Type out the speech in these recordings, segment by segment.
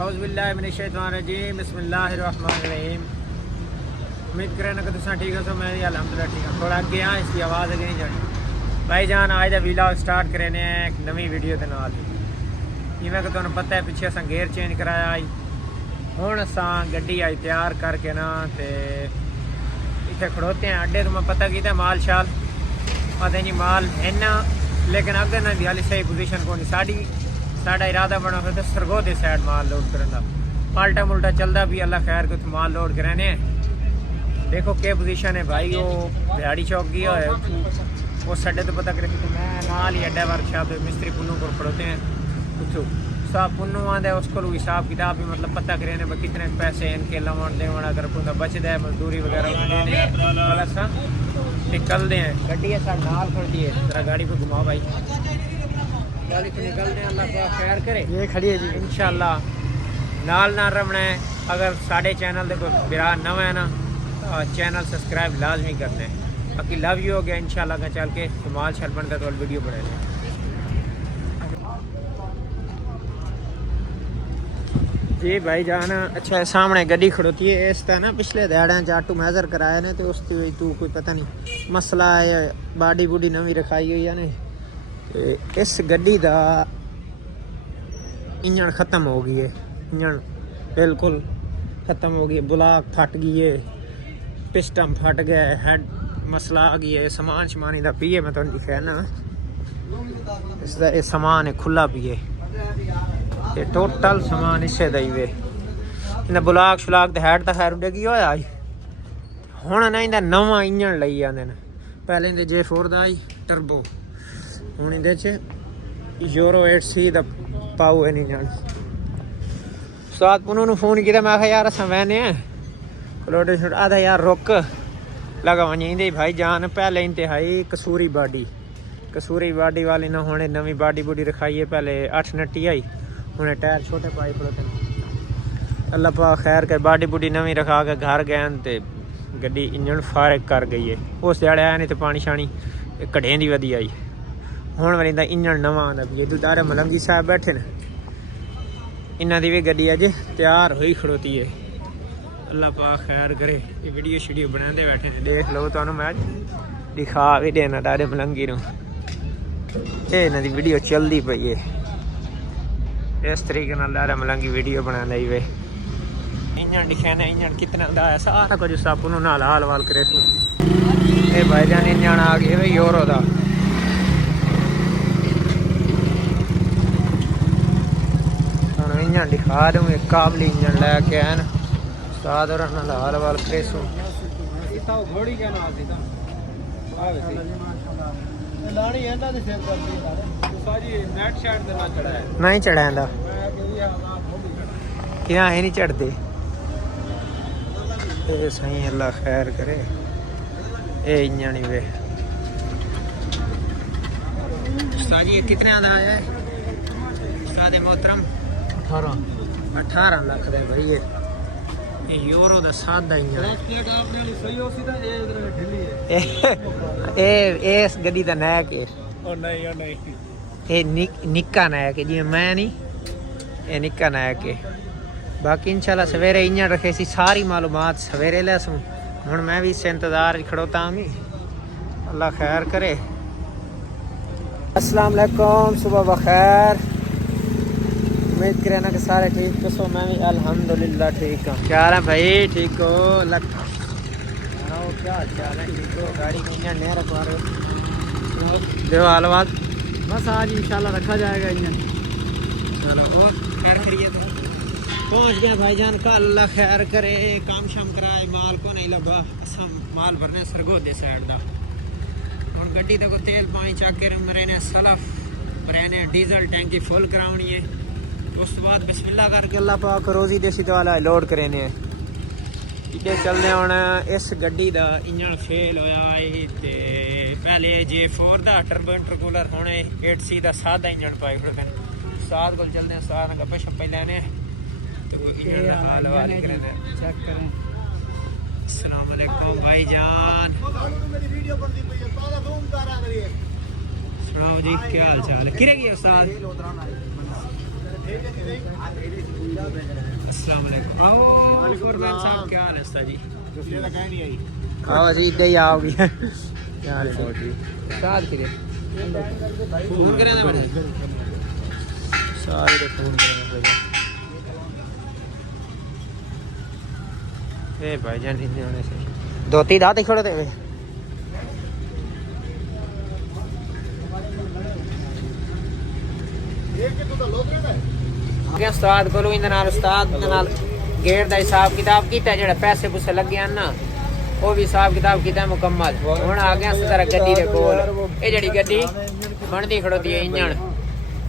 اعوذ باللہ من الشیطان الرجیم بسم اللہ الرحمن الرحیم امید کریں کہ تساں ٹھیک ہو. میں الحمدللہ ٹھیک ہوں. تھوڑا اگے ہاں اس کی آواز اگے نہیں جانی. بھائی جان آج دا ویلاگ سٹارٹ کرنے ہیں ایک نوی ویڈیو دے نال. جویں کہ تمہیں پتہ ہے پیچھے اساں گیئر چینج کرایا آئی. ہن اساں گڈی آئی تیار کر کے نا تے اتنے کھڑوتے ہیں اڈے. تو میں پتہ کیتا مال شال پتہ نہیں مال ہے نا, لیکن اگر نہ دی حالی صحیح پوزیشن کو نہیں. ساڈا ارادہ بنا ہوا سرگو دے سائڈ مال لوڈ کرنے کا. پالٹا ملٹا چلتا بھی اللہ خیر کو مال لوڈ کرانے ہیں. دیکھو کیا پوزیشن ہے بھائی. وہ بہاڑی چوک گیا ہے وہ سڈے تو پتہ کرے کہ میں نال ہی اڈا ورک شاپ مستری پنوں کو کھڑوتے ہیں. پوچھو صاحب پنوں آدھا اس کو حساب کتاب بھی مطلب پتہ کرے کتنے پیسے ان کے لوان دے اگر کوئی بچتا ہے مزدوری وغیرہ نکلتے ہیں. گڈی ہے سارے نال کھڑتی ہے. ذرا گاڑی پہ گھماؤ بھائی. گاڑی پہ نکلتے ہیں اللہ کا خیر کرے. یہ کھڑی ہے جی انشاءاللہ نال نہ رمنا ہے. اگر ساڑھے چینل دے کوئی برا نو ہے نا چینل سبسکرائب لازمی کرتے ہیں. باقی لو یو ہو گیا انشاءاللہ کا چل کے کمال شل بنتا تو ویڈیو بڑھے گا. جی بھائی جان اچھا سامنے گڈی کھڑوتی ہے. اس طرح نا پچھلے دیہڑے چاٹو میزر کرائے نے تو اس کی تو کوئی پتہ نہیں مسئلہ ہے. باڈی بوڈی نوی رکھائی ہوئی ہے نا. اس گڈی دا انجن ختم ہو گئی ہے. انجن بالکل ختم ہو گئی ہے. بلاک پھٹ گئی ہے. پسٹم پھٹ گیا ہے. ہیڈ مسئلہ آ گئی ہے. سامان شمانی دا پیے میں تمہیں دکھایا نا. اس دا یہ سامان ہے کھلا پیے. یہ ٹوٹل سامان اسے دئی وے. انہیں بلاک شلاک دے ہیڈ تا خیر اڈے گئی ہویا آئی. ہوں نا انہیں نواں انجن لئی آنے نا. پہلے انہیں J4 دا آئی ٹربو. ہوں اندر یورو 8C دا پاؤ ہے انجن. استاد پنوں فون کیا میں آخیا یار اصل وہنے ہیں فلوٹے شوٹ آدھا یار رک لگا ونجی بھائی جان. پہلے انتہائی کسوری باڈی والی نہ ہونے نوی باڈی بوڈی رکھائی ہے. پہلے 8 نٹی آئی انہیں ٹائر چھوٹے پائی پڑتے ہیں. اللہ پاک خیر کر باڈی بوڈی نوی رکھا کے گھر گئے تے گڈی انجن فارغ کر گئی ہے. اس دیہڑے آیا نہیں تو پانی شانی کڑھیں دی ودی آئی. ہوں والی دا انجن نواں آتا بھی. دارے ملنگی صاحب بیٹھے نا انہاں دی بھی گڈی اج تیار ہوئی کھڑوتی ہے. اللہ پاک خیر کرے. یہ ویڈیو شیڈیو بنا دے بیٹھے نے. دیکھ لو تمہیں میں دکھا بھی دینا ڈارے ملنگی نو. یہ انہاں دی ویڈیو چلتی پئی ہے. اس طریقے نال ڈارے ملنگی ویڈیو بنا لی وے. انجن دکھانا انجن کتنا دا ہے سارا کچھ سب نو نال حال وال کرے سو. یہ بھائی جان انجن آ گئے وے یورو دا. انجن دکھا دوں ایک قابلی انجن لے کے آئے نا. استاد اور حال وال کرے سو. نہیں چڑھا کیا ہے نہیں چڑھتے. صحیح اللہ خیر کرے. اے انجن ہی وے استاد جی. یہ کتنے آدھا آیا ہے استاد محترم؟ 18 لاکھ دے بھائی. یہ یورو دا سادہ انجن ہے. اس گڈی دا نیک ہے. یہ نکا نیک ہے جی میں نہیں. یہ نکا نیک ہے. باقی انشاءاللہ سویرے انجن رکھے سی ساری معلومات سویرے لے سوں. ہوں میں بھی اس سے انتظار کھڑوتا ہوں. اللہ خیر کرے. السلام علیکم صبح بخیر. امید کرے نا کہ سارے ٹھیک تو سو. میں بھی الحمدللہ ٹھیک ہوں. کیا حال ہے بھائی ٹھیک ہو؟ کیا حال ہے ٹھیک ہو؟ گاڑی کی انجن نہیں رکھوا رہے دیو حال بات. بس آج انشاءاللہ رکھا جائے گا انجن. چلو خیر کریے تو پہنچ گئے بھائی جان کا. اللہ خیر کرے. کام شام کرائے مال کو نہیں لبا. مال بھرنے سرگو دے سائڈ دا. ہوں گڈی تک تیل پانی چک کے رہنے سلف رہنے ڈیزل ٹینکی فل کراؤنی ہے. اس بعد بسم اللہ کر کے اللہ پاک روزی دیسی والا لوڈ کرینے. یہ چلنے ہونا. اس گڈی دا انجن فیل ہویا ہے. پہلے J4 دا ٹربو انٹرکولر ہونے 8C دا سادہ انجن پائی کھڑتے ہیں. استاد کو چلتے ہیں. استاد گپے شپے لینے تو انجن حال وال کرنے چیک کریں. السلام علیکم بھائی جان. سناؤ جی کیا حال چال ہے؟ کرے گی استاد अस्सलाम वालेकुम। आओ कुर्बान साहब, क्या हाल है उस्ताद जी? दूसरी तक नहीं आई। आओ जी, इधर ही आओगी। क्या हाल है जी? साथ किधर? फोन करें ना मैंने। सारे को फोन करें ए भाईजान इतने होने से धोती दाते छोड़ते हुए उस्ताद को उस्ताद गेट का हिसाब किताब किया जो पैसे पूसे लगे हैं ना वो भी हिसाब किताब किया मुकम्मल। हूँ आ गया जरा गड्डी के कोल ये जी गड्डी बनती खड़ोती है इंजन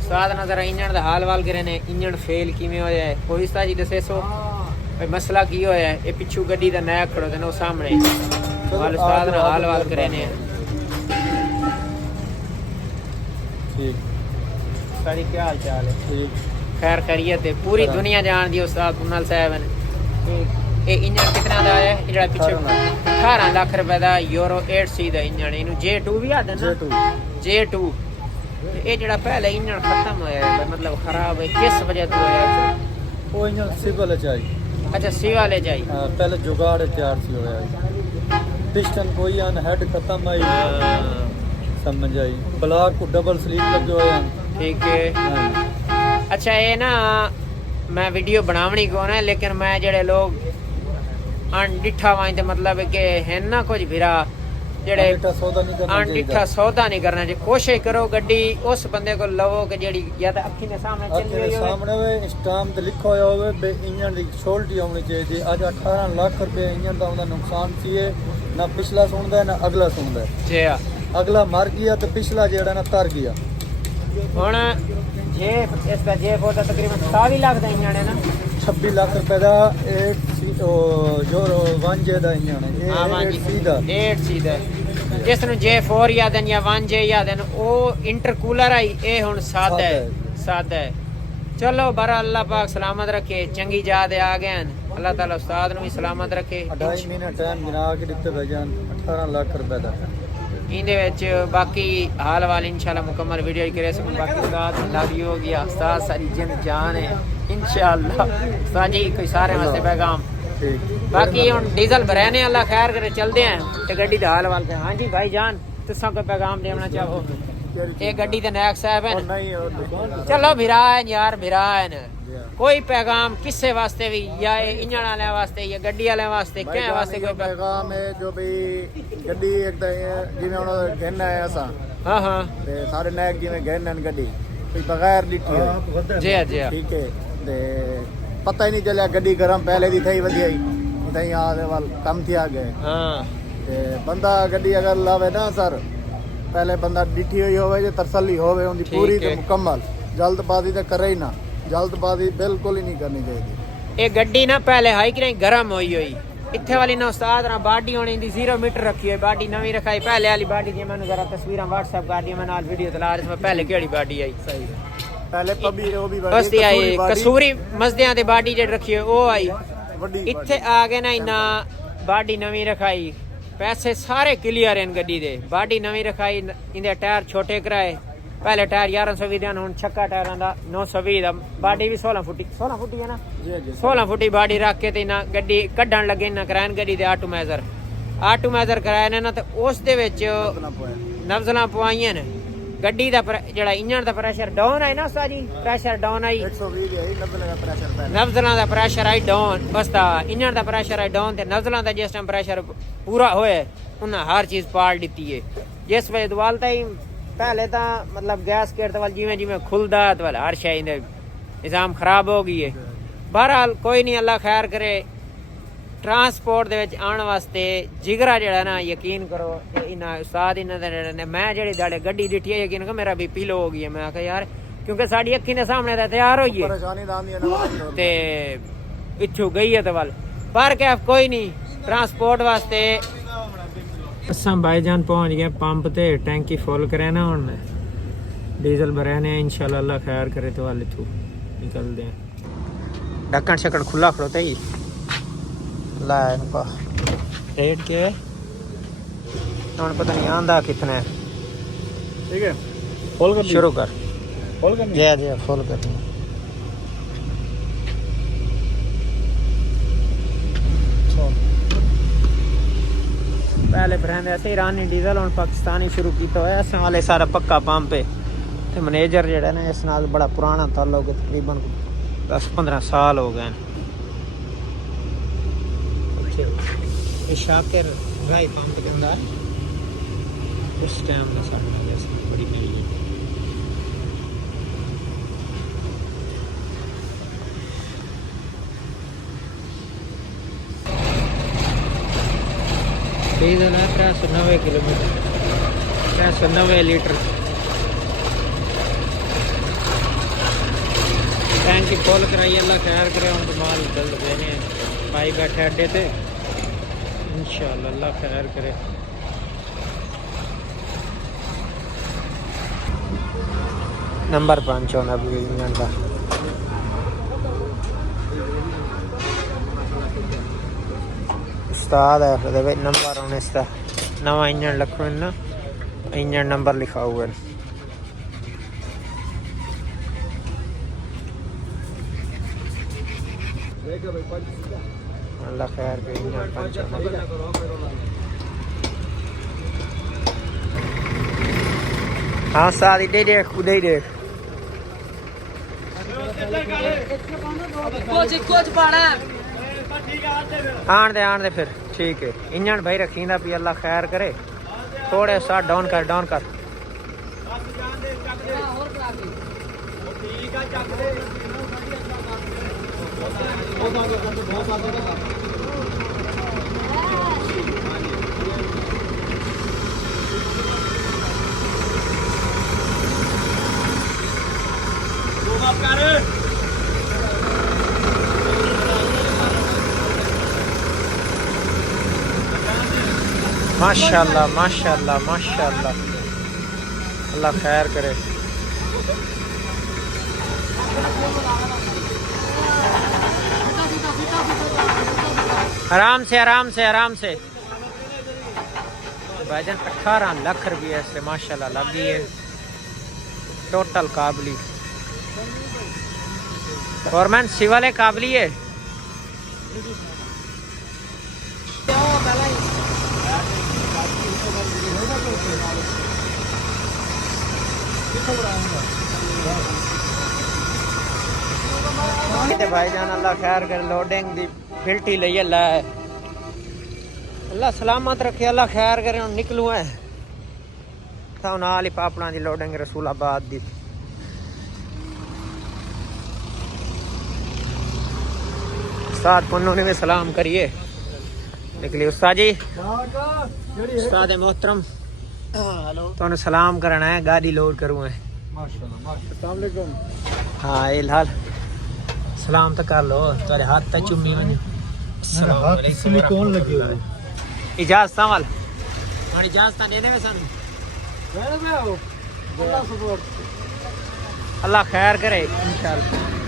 उस्ताद ने जरा इंजन का हाल वाल करे ने इंजन फेल किमें होया है कोई उस्ताद जी दसे सो भाई मसला की होया है ये पिछू गड्डी का नया खड़ोते ने सामने वाल उस्ताद ने हाल वाल करे ने ठीक उस्ताद जी क्या हाल चाल है? ठीक खैर खैरियत है पूरी दुनिया जान दी उस्ताद कुनाल साहब ने ये इंजन कितना दा है जेड़ा पीछे 18 लाख रुपए दा यूरो 8C दा इंजन इनु J2 भी आदा ना J2 ये जेड़ा पहले इंजन खत्म होया है मतलब खराब है किस वजह से होया है? वो इंजन सिविल चाहिए। अच्छा सी वाले जाई पहले जुगाड़ तैयार सी होया है पिस्टन कोई आन हेड खत्म आई समझ आई ब्लॉक को डबल स्लीप लगे होया ठीक है। अच्छा ये ना मैं वीडियो बनावनी कौन है लेकिन मैं जेड़े लोग अनडिठा वाइन मतलब के है ना कुछ भिरा जेड़े अनडिठा सौदा नहीं करना चाहिए कोशिश करो गड्डी उस बंदे को लवो कि जेड़ी या तो अखी ने सामने चली रही हो सामने वे स्टाम्प ते लिखा होया होवे बे इंजन दी शोल्टी होनी चाहिए। आज 18 लाख रुपए इंजन दा उनका नुकसान सी ना पिछला सुनदा है ना अगला सुनदा है जी अगला मर गया तो पिछला जेड़ा ना तर गया। हुन जे इसका जे फोर तकरीबन 27 लाख का इंजन है ना 26 लाख रुपए का जो 1J दा इंजन है हां 8C दा जिस ਨੂੰ J4 याद है या 1J याद है वो इंटरकूलर आई ए हुन सादा है चलो बरा अल्लाह पाक सलामत रखे चंगी जात आ गए अल्लाह ताला उस्ताद नु भी सलामत रखे 2.5 महीने टाइम गिना के दिते भाईजान 18 लाख रुपए दा इंदे विच बाकी हाल वाल इंशाल्लाह मुकम्मल वीडियो करे सब बाकी उस्ताद लव यू हो गया उस्ताद सारी जिंद जान है इंशाल्लाह उस्ताद जी कोई सारे वास्ते पैगाम बाकी हुन डीजल भराने अल्लाह खैर करे चलदे हैं ते गड्डी दा हाल वाल हां जी भाई जान तुसा कोई पैगाम देना चाहो ये गड्डी ते नायक साहब है चलो भिरा है यार भिरा है कोई पैगाम किससे वास्ते भी या इंजन वाले वास्ते या गड्डी वाले वास्ते क्या वास्ते कोई पैगाम है जो भी गड्डी एक जिवें हुन कहना है असा हां हां ते सारे नायक जिवें कहना गड्डी कोई बगैर लिखी है जी ठीक है ते पता ही नहीं चलिया गड्डी गरम पहले दी थई वधिया ही तई आ वाल कम थी आ गए हां ते बंदा गड्डी अगर लावे ना सर पहले बंदा डिठी हुई होवे जे तसल्ली होवे उनकी पूरी ते मुकम्मल जल्दबाजी ते करे ही ना जल्दबाजी बिल्कुल ही नहीं करनी चाहिए। ये गड्डी ना पहले हाई कि नहीं गर्म हुई इत्थे वाली ना उस्ताद ना बाडी होनी दी 0 मीटर रखी है बाडी नवी रखाई पहले वाली बाडी दी मैंने जरा तस्वीरां व्हाट्सएप कर दी मैं नाल वीडियो चला रहा पहले केड़ी बाडी आई सही पहले पबी वो भी बस्ती आई कसूरी मजदियां दी बाडी जे रखी है वो आई इत्थे आ गए ना इना बाडी नवी रखाई पैसे सारे क्लियर हैं गड्डी दे बाडी नवी रखाई इंदे टायर छोटे कराए पहले टायर 1120 दे हुन छक्का टायरां दा 920 दा बाडी भी 16 फुटी है ना जी 16 फुटी बाडी रख के ते ना गड्डी कढण लगे ना करायन गड्डी दे आटोमाइजर कराए ने ना ते उस दे विच नवज़लां पवाईयां ने गड्डी दा जेड़ा इंजन दा प्रेशर डाउन है ना उस्ताद जी प्रेशर डाउन आई 120 है नवज़लां दा प्रेशर पहले नवज़लां दा प्रेशर आई डाउन बस ता इंजन दा प्रेशर आई डाउन ते नवज़लां दा जिस टाइम प्रेशर पूरा होए उन्हें हर चीज पाल दी है जिस वजह दुआलता ही पहले तो मतलब गैस केट वाल जिमें जिमें खुलदा तो हर शय निज़ाम खराब हो गई है बहरहाल कोई नहीं अल्लाह खैर करे ट्रांसपोर्ट दे विच आने वास्ते जिगरा जेड़ा ना यकीन करो इन्ना उस्ताद इन्ना ने मैं जेड़ी दाड़े गड्डी दिठी है यकीन करो मेरा बीपी लो हो गई है मैं आखा यार क्योंकि साडी अखी दे सामने ते तैयार होई है परेशानी दांदी है ना ते इथू गई है तो वाल पर क्या कोई नहीं ट्रांसपोर्ट वास्ते असां भाईजान पहुंच गए पंप ते टैंकी फुल करे ना हुन डीजल भरे ने इंशाल्लाह अल्लाह खैर करे तो वाले तू निकलते हैं ढक्कन शक्कन खुला खड़ोता ही ला इनका रेट के हुन पता नहीं आंदा कितना है ठीक है फुल कर शुरू कर फुल करनी जय जय फुल करनी والے برہندے ایسے ایرانی ڈیزل ہوں پاکستانی شروع کیتا ہوا ہے اس والے سارا پکا پمپ ہے تے منیجر جڑا نا اس نال بڑا پرانا تعلق ہے تقریباً 10-15 سال ہو گئے یہ شاکر رائی پمپ کے اندر اس ٹائم میں ساڑھا گیا سی بڑی ملی ڈیزل ہے 390 کلومیٹر 390 لیٹر ٹینکی فل کرائی اللہ خیر کرے ہوں تو مال جلد دینے بھائی بیٹھے اڈے تے انشاءاللہ اللہ خیر کرے نمبر 5 ہونا بھی انجن کا استاد ہے پھر نمبر ہونے اس کا نواں انجن لکھو نا انجن نمبر لکھا ہوا ہے اللہ خیر کے انجن 5 ہونا ہاں ساری دے دیکھ خود ہی دیکھ آن دے پھر ٹھیک ہے انجن بھائی رکھیں دا پی اللہ خیر کرے تھوڑے ساتھ ڈاؤن کر ماشاءاللہ ماشاءاللہ ماشاءاللہ اللہ خیر کرے آرام سے بھائی جان 18 لاکھ روپیہ سے ماشاءاللہ لگ گئی ہے ٹوٹل قابلی گورنمنٹ سی والے قابلی ہے بھائی جان اللہ خیر کر لوڈنگ دی فلٹی لئی اللہ سلامت رکھے اللہ خیر کرے ہوں نکلوں ہے تھا نال ہی پاپڑاں دی لوڈنگ رسول آباد دی استاد پنو نے بھی سلام کریے نکلی استاد جی استاد محترم تو نے سلام کرنا ہے گاڑی لوڈ کروں ہے السلام علیکم ہاں الحال سلام تو کر لو تیرے ہاتھ تے چومی ونی ہاتھ سلیکون لگے ہوئے اجازت وال ہماری اجازت دے دے سانو اللہ خیر کرے انشاءاللہ